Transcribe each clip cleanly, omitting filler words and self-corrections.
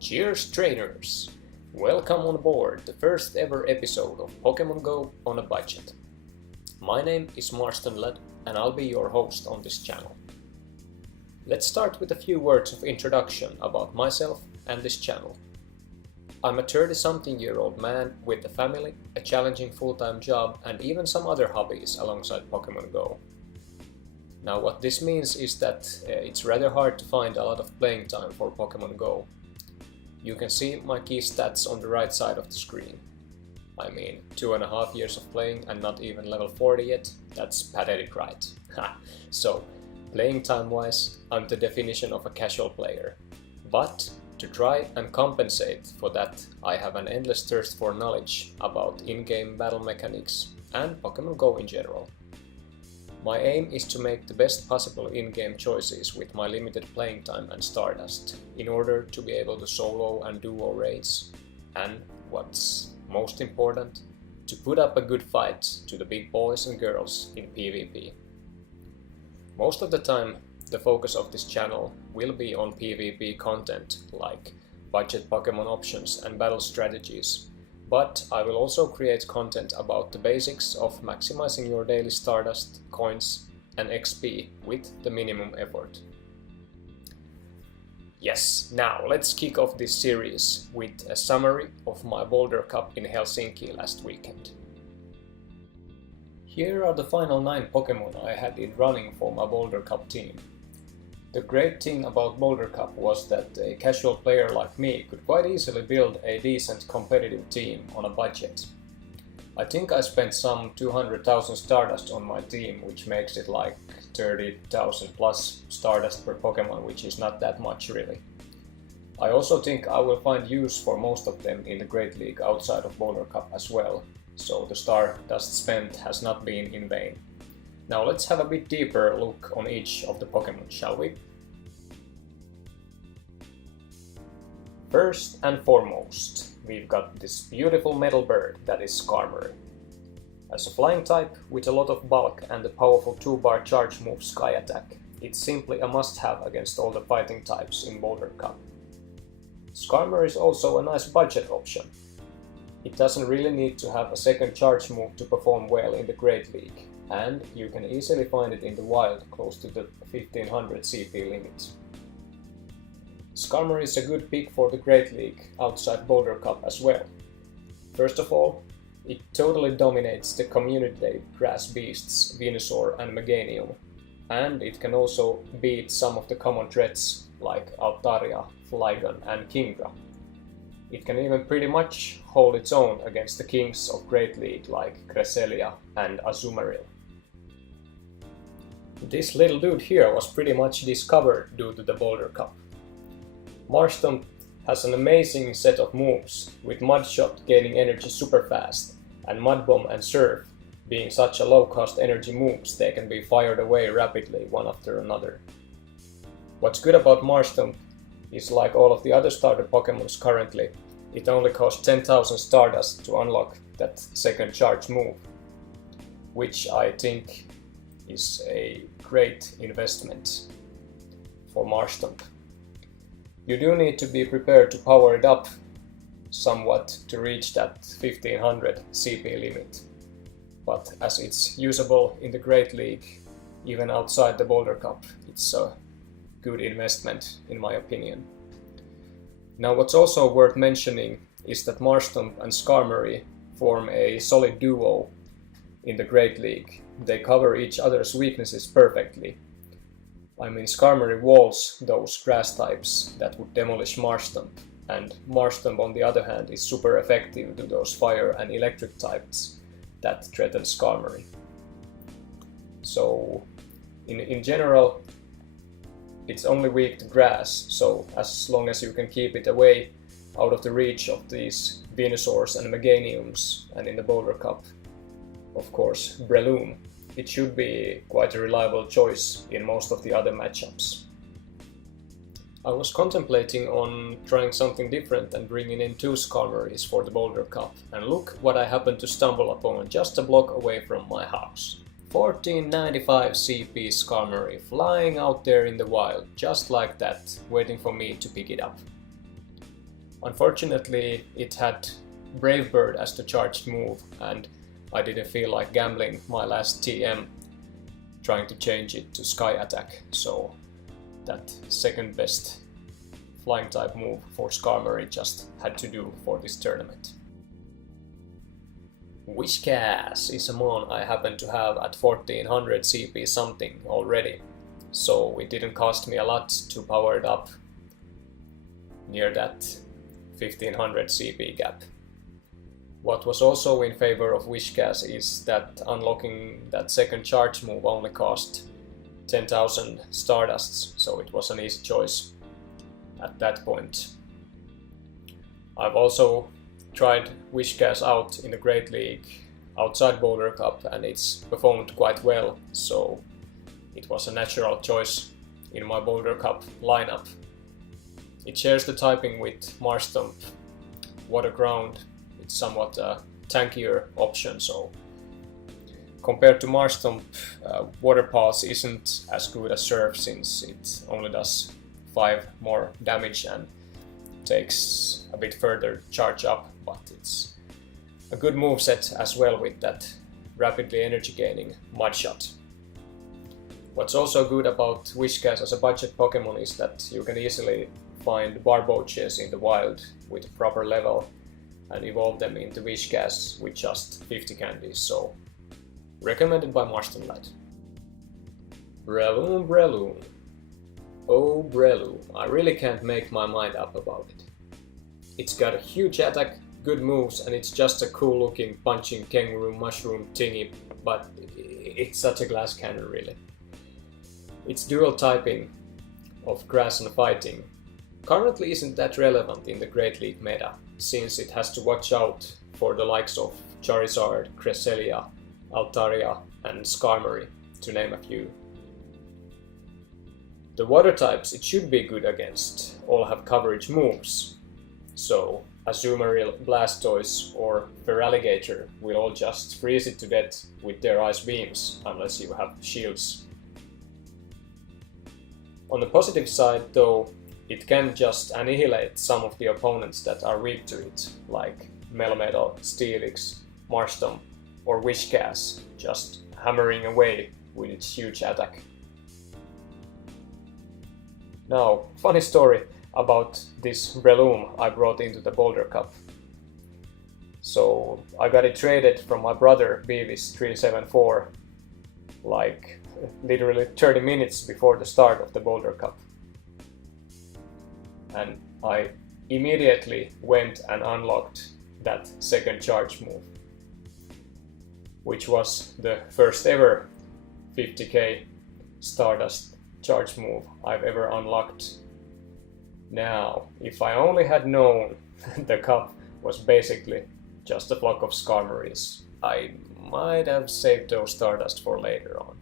Cheers trainers! Welcome on board the first ever episode of Pokemon Go on a budget. My name is Marston Led and I'll be your host on this channel. Let's start with a few words of introduction about myself and this channel. I'm a 30-something-year-old man with a family, a challenging full-time job and even some other hobbies alongside Pokemon Go. Now what this means is that it's rather hard to find a lot of playing time for Pokemon Go. You can see my key stats on the right side of the screen. I mean, 2.5 years of playing and not even level 40 yet, that's pathetic, right? So, playing time wise, I'm the definition of a casual player. But, to try and compensate for that, I have an endless thirst for knowledge about in-game battle mechanics and Pokemon Go in general. My aim is to make the best possible in-game choices with my limited playing time and stardust, in order to be able to solo and duo raids, and, what's most important, to put up a good fight to the big boys and girls in PvP. Most of the time, the focus of this channel will be on PvP content like budget Pokemon options and battle strategies. But I will also create content about the basics of maximizing your daily stardust, coins and XP with the minimum effort. Yes, now let's kick off this series with a summary of my Boulder Cup in Helsinki last weekend. Here are the final 9 Pokemon I had in running for my Boulder Cup team. The great thing about Boulder Cup was that a casual player like me could quite easily build a decent competitive team on a budget. I think I spent some 200,000 Stardust on my team, which makes it like 30,000 plus Stardust per Pokemon, which is not that much really. I also think I will find use for most of them in the Great League outside of Boulder Cup as well, so the Stardust spent has not been in vain. Now let's have a bit deeper look on each of the Pokemon, shall we? First and foremost, we've got this beautiful metal bird that is Skarmory. As a flying type with a lot of bulk and the powerful 2-bar charge move Sky Attack, it's simply a must-have against all the fighting types in Boulder Cup. Skarmory is also a nice budget option. It doesn't really need to have a second charge move to perform well in the Great League, and you can easily find it in the wild close to the 1500 CP limit. Skarmory is a good pick for the Great League outside Boulder Cup as well. First of all, it totally dominates the community day grass beasts Venusaur and Meganium, and it can also beat some of the common threats like Altaria, Flygon and Kingdra. It can even pretty much hold its own against the kings of Great League like Cresselia and Azumarill. This little dude here was pretty much discovered due to the Boulder Cup. Marshtomp has an amazing set of moves, with Mudshot gaining energy super fast, and Mud Bomb and Surf being such a low-cost energy moves they can be fired away rapidly one after another. What's good about Marshtomp is, like all of the other starter Pokemons currently, it only costs 10,000 Stardust to unlock that second charge move, which I think is a great investment for Marshtomp. You do need to be prepared to power it up somewhat to reach that 1500 CP limit, but as it's usable in the Great League, even outside the Boulder Cup, it's a good investment in my opinion. Now what's also worth mentioning is that Marshtomp and Skarmory form a solid duo in the Great League. They cover each other's weaknesses perfectly. I mean, Skarmory walls those grass types that would demolish Marshtomp, and Marshtomp on the other hand is super effective to those fire and electric types that threaten Skarmory. So in general, it's only weak to grass, so as long as you can keep it away out of the reach of these Venusaurs and Meganiums, and in the Boulder Cup, of course, Breloom, it should be quite a reliable choice in most of the other matchups. I was contemplating on trying something different and bringing in 2 Skarmories for the Boulder Cup, and look what I happened to stumble upon just a block away from my house. 1495 CP Skarmory flying out there in the wild, just like that, waiting for me to pick it up. Unfortunately, it had Brave Bird as the charged move, and I didn't feel like gambling my last TM trying to change it to Sky Attack, so that second best flying type move for Skarmory just had to do for this tournament. Whiscash is a mon I happen to have at 1400 CP something already, so it didn't cost me a lot to power it up near that 1500 CP gap. What was also in favor of Whiscash is that unlocking that second charge move only cost 10,000 Stardusts, so it was an easy choice at that point. I've also tried Whiscash out in the Great League outside Boulder Cup and it's performed quite well, so it was a natural choice in my Boulder Cup lineup. It shares the typing with Marshtomp. Water Ground, it's somewhat a tankier option, so compared to Marshtomp, Water Pulse isn't as good as Surf since it only does 5 more damage and takes a bit further charge up, but it's a good moveset as well with that rapidly energy gaining Mudshot. What's also good about Whiscash as a budget Pokemon is that you can easily find Barboaches in the wild with a proper level and evolve them into Whiscash with just 50 candies, so recommended by Marston Lad. Breloom. Oh Breloom, I really can't make my mind up about it. It's got a huge attack, good moves, and it's just a cool looking punching kangaroo mushroom thingy, but it's such a glass cannon really. Its dual typing of grass and fighting currently isn't that relevant in the Great League meta, since it has to watch out for the likes of Charizard, Cresselia, Altaria and Skarmory, to name a few. The water types it should be good against all have coverage moves, so Azumarill, Blastoise or Feraligatr will all just freeze it to death with their ice beams unless you have shields. On the positive side though, it can just annihilate some of the opponents that are weak to it, like Melmetal, Steelix, Marshtomp or Whiscash, just hammering away with its huge attack. Now, funny story about this Breloom I brought into the Boulder Cup. So I got it traded from my brother Beavis374 like literally 30 minutes before the start of the Boulder Cup. And I immediately went and unlocked that second charge move, which was the first ever 50k Stardust charge move I've ever unlocked. Now, if I only had known the cup was basically just a flock of Skarmories, I might have saved those Stardust for later on.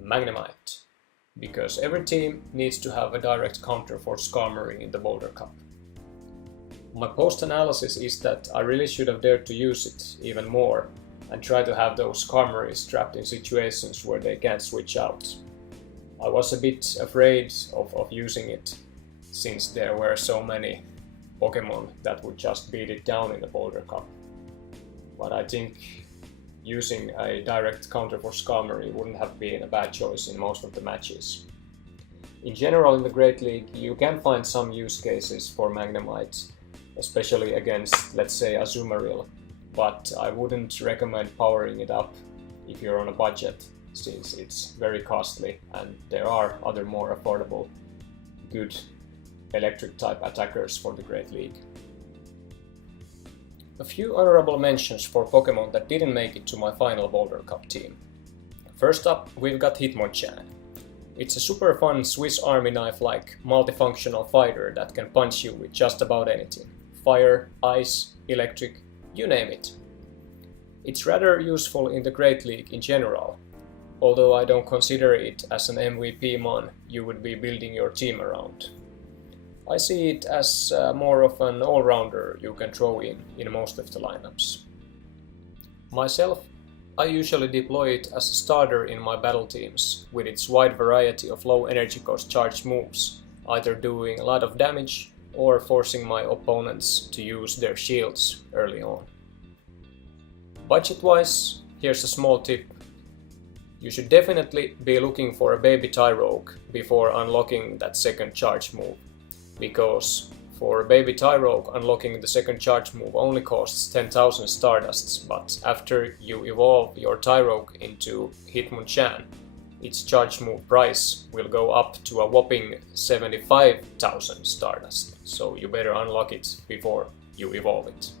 Magnemite, because every team needs to have a direct counter for Skarmory in the Boulder Cup. My post-analysis is that I really should have dared to use it even more and try to have those Skarmories trapped in situations where they can't switch out. I was a bit afraid of using it, since there were so many Pokemon that would just beat it down in the Boulder Cup. But I think using a direct counter for Skarmory wouldn't have been a bad choice in most of the matches. In general in the Great League you can find some use cases for Magnemite, especially against, let's say, Azumarill, but I wouldn't recommend powering it up if you're on a budget, since it's very costly and there are other more affordable, good electric type attackers for the Great League. A few honorable mentions for Pokemon that didn't make it to my final Boulder Cup team. First up, we've got Hitmonchan. It's a super fun Swiss Army knife-like multifunctional fighter that can punch you with just about anything. Fire, ice, electric, you name it. It's rather useful in the Great League in general, although I don't consider it as an MVP mon you would be building your team around. I see it as more of an all-rounder you can throw in most of the lineups. Myself, I usually deploy it as a starter in my battle teams with its wide variety of low energy cost charge moves, either doing a lot of damage or forcing my opponents to use their shields early on. Budget-wise, here's a small tip. You should definitely be looking for a baby tie rogue before unlocking that second charge move, because for a baby tie rogue unlocking the second charge move only costs 10,000 stardusts, but after you evolve your tie rogue into Hitmonchan, its charge move price will go up to a whopping 75,000 stardust, so you better unlock it before you evolve it.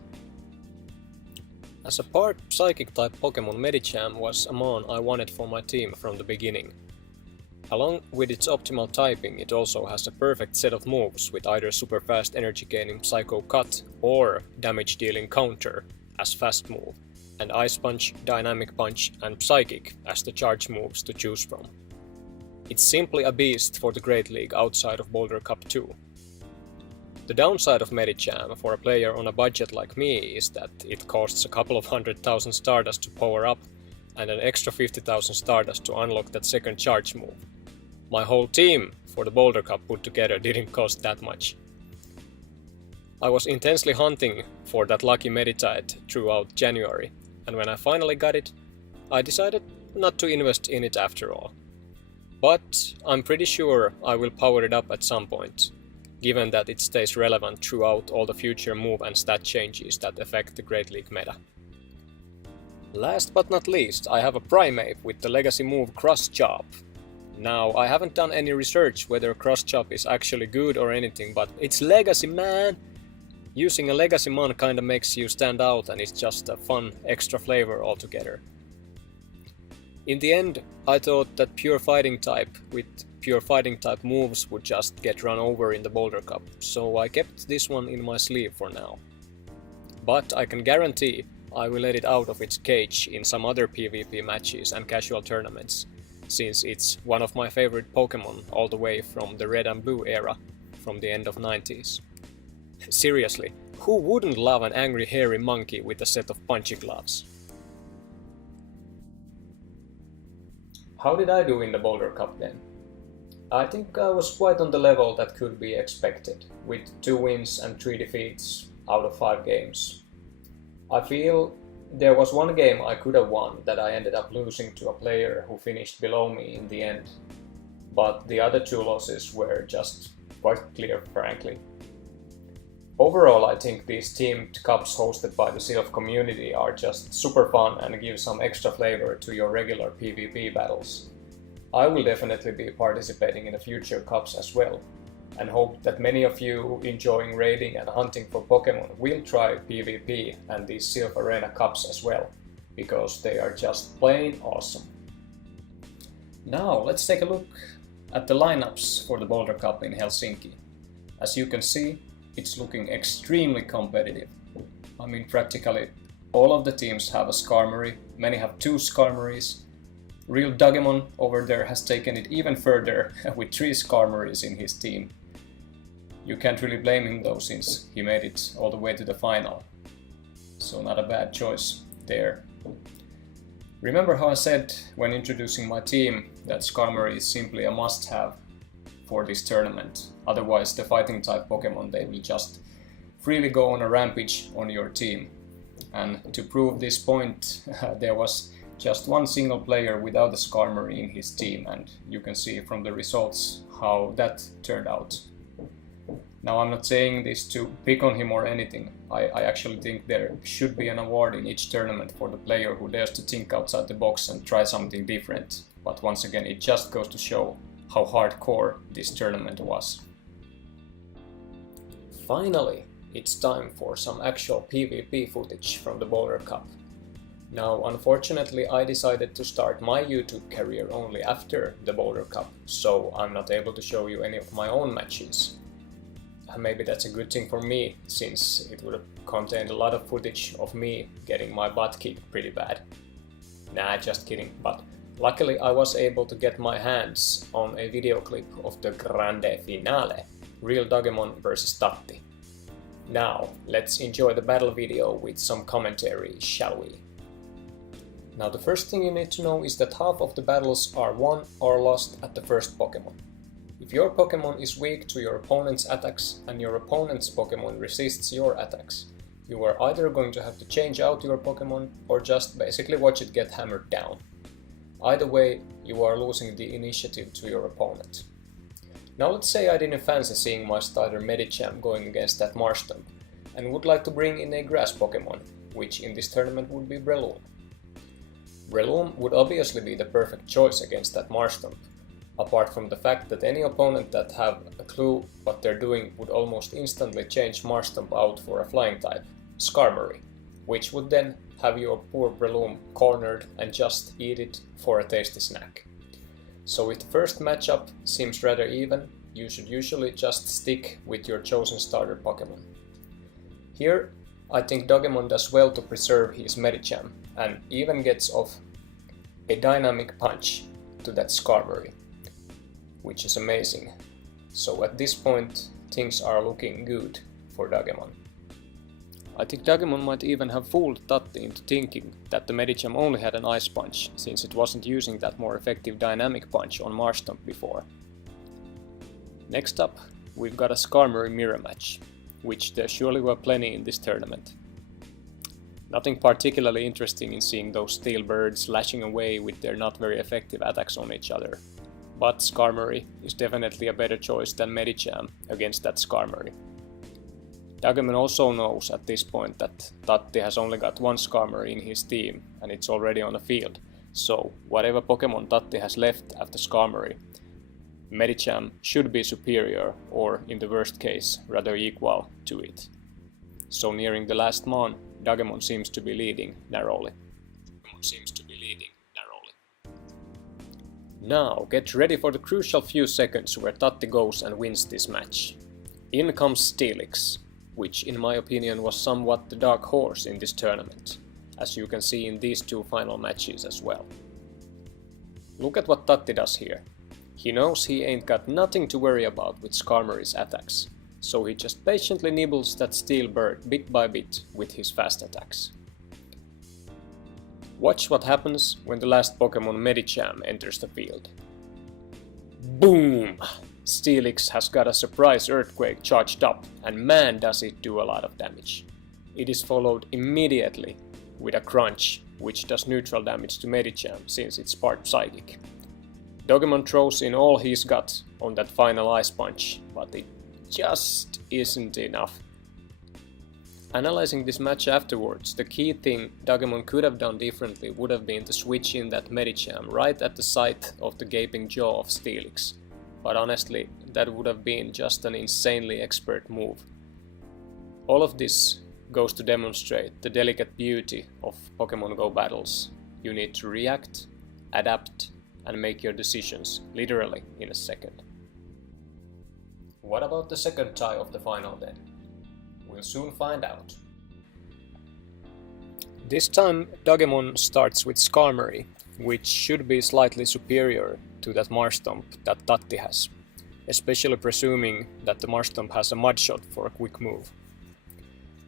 As a part Psychic type Pokemon, Medicham was a mon I wanted for my team from the beginning. Along with its optimal typing, it also has a perfect set of moves with either super fast energy gaining Psycho Cut or damage dealing Counter as fast move, and Ice Punch, Dynamic Punch and Psychic as the charge moves to choose from. It's simply a beast for the Great League outside of Boulder Cup 2. The downside of Medicham for a player on a budget like me is that it costs a couple of 100,000 stardust to power up and an extra 50,000 stardust to unlock that second charge move. My whole team for the Boulder Cup put together didn't cost that much. I was intensely hunting for that lucky Meditite throughout January, and when I finally got it, I decided not to invest in it after all. But I'm pretty sure I will power it up at some point, given that it stays relevant throughout all the future move and stat changes that affect the Great League meta. Last but not least, I have a Primeape with the legacy move Cross Chop. Now, I haven't done any research whether Cross Chop is actually good or anything, but it's legacy, man! Using a legacy mon kinda makes you stand out, and it's just a fun extra flavor altogether. In the end, I thought that pure fighting type with pure fighting type moves would just get run over in the Boulder Cup, so I kept this one in my sleeve for now. But I can guarantee I will let it out of its cage in some other PvP matches and casual tournaments, since it's one of my favorite Pokemon all the way from the Red and Blue era from the end of 90s. Seriously, who wouldn't love an angry hairy monkey with a set of punchy gloves? How did I do in the Boulder Cup then? I think I was quite on the level that could be expected, with 2 wins and 3 defeats out of 5 games. I feel there was one game I could have won that I ended up losing to a player who finished below me in the end, but the other 2 losses were just quite clear, frankly. Overall, I think these teamed cups hosted by the Sylph community are just super fun and give some extra flavor to your regular PvP battles. I will definitely be participating in the future cups as well, and hope that many of you enjoying raiding and hunting for Pokemon will try PvP and these Sylph Arena cups as well, because they are just plain awesome. Now let's take a look at the lineups for the Boulder Cup in Helsinki. As you can see, it's looking extremely competitive. I mean, practically all of the teams have a Skarmory, many have 2 Skarmories. Real Duggemon over there has taken it even further with 3 Skarmories in his team. You can't really blame him though, since he made it all the way to the final. So not a bad choice there. Remember how I said when introducing my team that Skarmory is simply a must-have for this tournament. Otherwise the fighting type Pokemon, they will just freely go on a rampage on your team. And to prove this point, there was just one single player without a Skarmory in his team, and you can see from the results how that turned out. Now, I'm not saying this to pick on him or anything. I actually think there should be an award in each tournament for the player who dares to think outside the box and try something different. But once again, it just goes to show how hardcore this tournament was. Finally, it's time for some actual PvP footage from the Boulder Cup. Now, unfortunately, I decided to start my YouTube career only after the Boulder Cup, so I'm not able to show you any of my own matches. Maybe that's a good thing for me, since it would have contained a lot of footage of me getting my butt kicked pretty bad. Nah, just kidding, but luckily I was able to get my hands on a video clip of the Grande Finale, Real Duggemon vs Tatti. Now, let's enjoy the battle video with some commentary, shall we? Now, the first thing you need to know is that half of the battles are won or lost at the first Pokemon. If your Pokemon is weak to your opponent's attacks and your opponent's Pokemon resists your attacks, you are either going to have to change out your Pokemon or just basically watch it get hammered down. Either way, you are losing the initiative to your opponent. Now let's say I didn't fancy seeing my starter Medicham going against that Marshtomp, and would like to bring in a grass Pokemon, which in this tournament would be Breloom. Breloom would obviously be the perfect choice against that Marshtomp, apart from the fact that any opponent that have a clue what they're doing would almost instantly change Marshtomp out for a flying type, Skarmory, which would then have your poor Breloom cornered and just eat it for a tasty snack. So if the first matchup seems rather even, you should usually just stick with your chosen starter Pokemon. Here, I think Dogemon does well to preserve his Medicham and even gets off a dynamic punch to that Skarmory, which is amazing. So at this point, things are looking good for Dogemon. I think Dogemon might even have fooled Tatti into thinking that the Medicham only had an Ice Punch, since it wasn't using that more effective Dynamic Punch on Marshtomp before. Next up, we've got a Skarmory mirror match, which there surely were plenty in this tournament. Nothing particularly interesting in seeing those steel birds lashing away with their not very effective attacks on each other, but Skarmory is definitely a better choice than Medicham against that Skarmory. Dogemon also knows at this point that Tatti has only got one Skarmory in his team and it's already on the field, so whatever Pokemon Tatti has left after Skarmory, Medicham should be superior or, in the worst case, rather equal to it. So nearing the last mon, Dogemon seems to be leading narrowly. Now get ready for the crucial few seconds where Tatti goes and wins this match. In comes Steelix, which in my opinion was somewhat the dark horse in this tournament, as you can see in these two final matches as well. Look at what Tatti does here. He knows he ain't got nothing to worry about with Skarmory's attacks, so he just patiently nibbles that steel bird bit by bit with his fast attacks. Watch what happens when the last Pokemon Medicham enters the field. Boom! Steelix has got a surprise earthquake charged up, and man does it do a lot of damage. It is followed immediately with a crunch, which does neutral damage to Medicham since it's part psychic. Dogemon throws in all he's got on that final Ice Punch, but it just isn't enough. Analyzing this match afterwards, the key thing Dogemon could have done differently would have been to switch in that Medicham right at the sight of the gaping jaw of Steelix. But honestly, that would have been just an insanely expert move. All of this goes to demonstrate the delicate beauty of Pokemon Go battles. You need to react, adapt, and make your decisions literally in a second. What about the second tie of the final then? We'll soon find out. This time Dogemon starts with Skarmory, which should be slightly superior to that Marshtomp that Tatti has, especially presuming that the Marshtomp has a Mudshot for a quick move.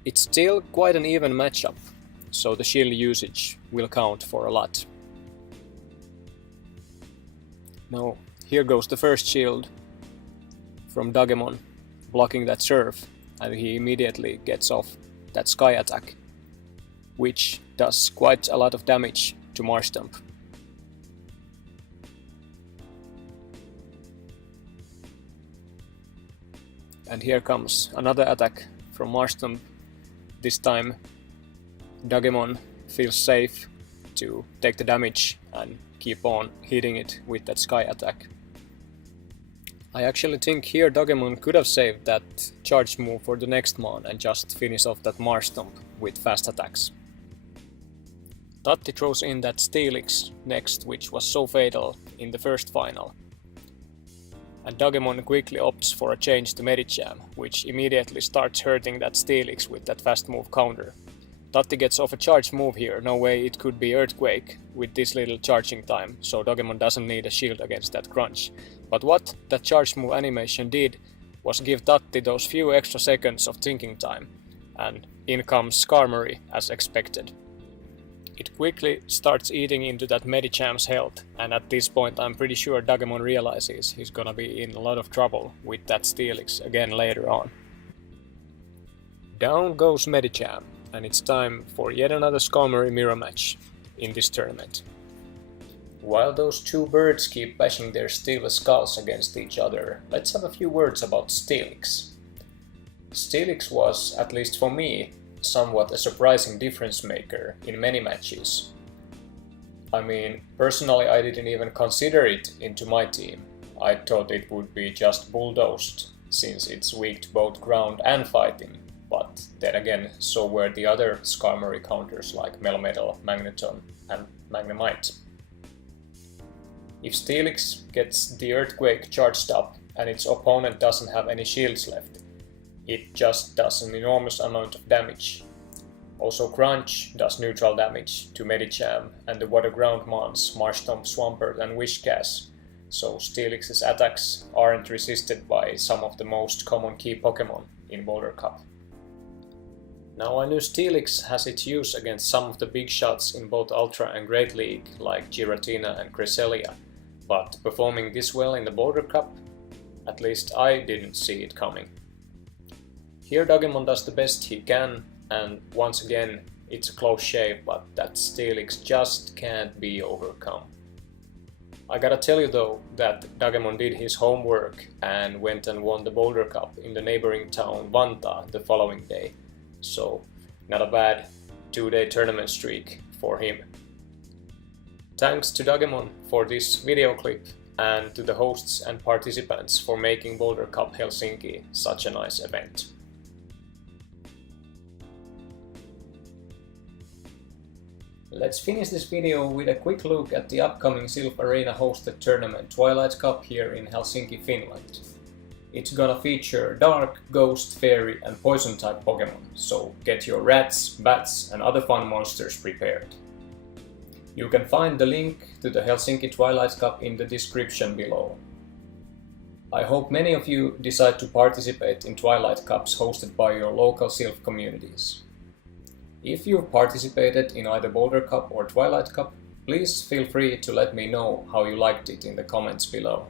It's still quite an even matchup, so the shield usage will count for a lot. Now, here goes the first shield from Dogemon, blocking that Surf, and he immediately gets off that Sky attack, which does quite a lot of damage to Marshtomp. And here comes another attack from Marshtomp. This time Dogemon feels safe to take the damage and keep on hitting it with that Sky attack. I actually think here Dogemon could have saved that charge move for the next mon and just finish off that Marshtomp with fast attacks. Tatti throws in that Steelix next, which was so fatal in the first final. And Dogemon quickly opts for a change to Medicham, which immediately starts hurting that Steelix with that fast move counter. Tatti gets off a charge move here, no way it could be Earthquake with this little charging time, so Dogemon doesn't need a shield against that crunch. But what that charge move animation did was give Tatti those few extra seconds of thinking time, and in comes Skarmory as expected. It quickly starts eating into that Medicham's health, and at this point I'm pretty sure Dagemon realizes he's gonna be in a lot of trouble with that Steelix again later on. Down goes Medicham, and it's time for yet another Skarmory mirror match in this tournament. While those two birds keep bashing their steel skulls against each other, let's have a few words about Steelix. Steelix was, at least for me, somewhat a surprising difference maker in many matches. I mean, personally I didn't even consider it into my team. I thought it would be just bulldozed, since it's weak to both ground and fighting, but then again so were the other Skarmory counters like Melmetal, Magneton and Magnemite. If Steelix gets the Earthquake charged up and its opponent doesn't have any shields left, it just does an enormous amount of damage. Also Crunch does neutral damage to Medicham and the Water Ground Mons, Marshtomp, Swampert and Whiscash, so Steelix's attacks aren't resisted by some of the most common key Pokemon in Boulder Cup. Now I knew Steelix has its use against some of the big shots in both Ultra and Great League like Giratina and Cresselia, but performing this well in the Boulder Cup, at least I didn't see it coming. Here Dagemon does the best he can, and once again it's a close shave, but that Steelix just can't be overcome. I gotta tell you though that Dagemon did his homework and went and won the Boulder Cup in the neighboring town Vantaa the following day, so not a bad 2-day tournament streak for him. Thanks to Dagemon for this video clip and to the hosts and participants for making Boulder Cup Helsinki such a nice event. Let's finish this video with a quick look at the upcoming Silph Arena hosted tournament Twilight Cup here in Helsinki, Finland. It's gonna feature Dark, Ghost, Fairy and Poison type Pokemon, so get your rats, bats and other fun monsters prepared. You can find the link to the Helsinki Twilight Cup in the description below. I hope many of you decide to participate in Twilight Cups hosted by your local Silph communities. If you've participated in either Boulder Cup or Twilight Cup, please feel free to let me know how you liked it in the comments below.